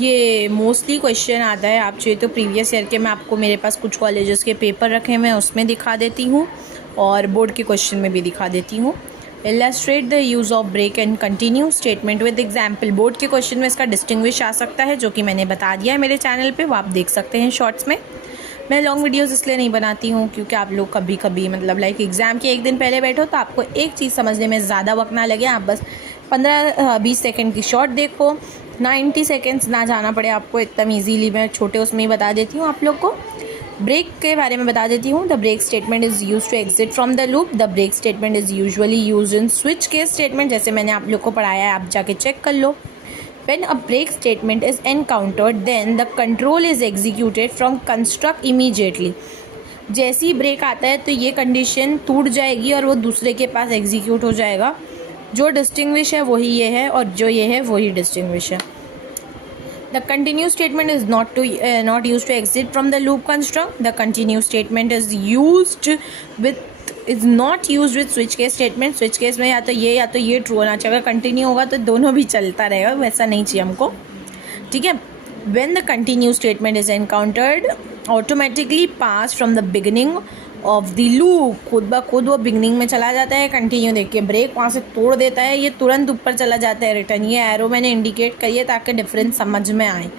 ये mostly question आता है। आप चाहिए तो प्रीवियस ईयर के मैं आपको मेरे पास कुछ कॉलेजेस के पेपर रखे हुए हैं उसमें दिखा देती हूँ और बोर्ड के क्वेश्चन में भी दिखा देती हूँ। Illustrate the use of break and continue statement with example. Board के क्वेश्चन में इसका डिस्टिंग्विश आ सकता है, जो कि मैंने बता दिया है मेरे चैनल पे, वो आप देख सकते हैं शॉर्ट्स में। मैं लॉन्ग वीडियोस इसलिए नहीं बनाती हूँ क्योंकि आप लोग कभी कभी मतलब लाइक एग्ज़ाम के एक दिन पहले बैठो तो आपको एक चीज़ समझने में ज़्यादा वक्त ना लगे, आप बस 15-20 सेकेंड की शॉर्ट देखो, 90 सेकेंड्स ना जाना पड़े आपको एकदम ईजीली। मैं छोटे उसमें ही बता देती हूँ आप लोग को। ब्रेक के बारे में बता देती हूँ। The break statement is use to exit from the loop. The break statement is usually use in switch case statement, जैसे मैंने आप लोग को पढ़ाया है, आप जाके चेक कर लो। When a break statement is encountered, then the control is executed from construct immediately. जैसे ही ब्रेक आता है तो ये कंडीशन टूट जाएगी और वो दूसरे के पास एग्जीक्यूट हो जाएगा। जो डिस्टिंग्विश है वही ये है और जो ये है वही डिस्टिंग्विश है। The continue statement is not used to exit from the loop construct. The continue statement is not used with switch case statement. switch case में या तो ये ट्रू होना चाहिए, अगर कंटिन्यू होगा तो दोनों भी चलता रहेगा, वैसा नहीं चाहिए हमको, ठीक है। When the continue statement is encountered, automatically pass from the beginning of the loop. खुद ब खुद वो बिगनिंग में चला जाता है। कंटिन्यू देखिए ब्रेक वहाँ से तोड़ देता है, ये तुरंत ऊपर चला जाता है रिटर्न। ये एरो मैंने इंडिकेट करिए ताकि डिफरेंस समझ में आए।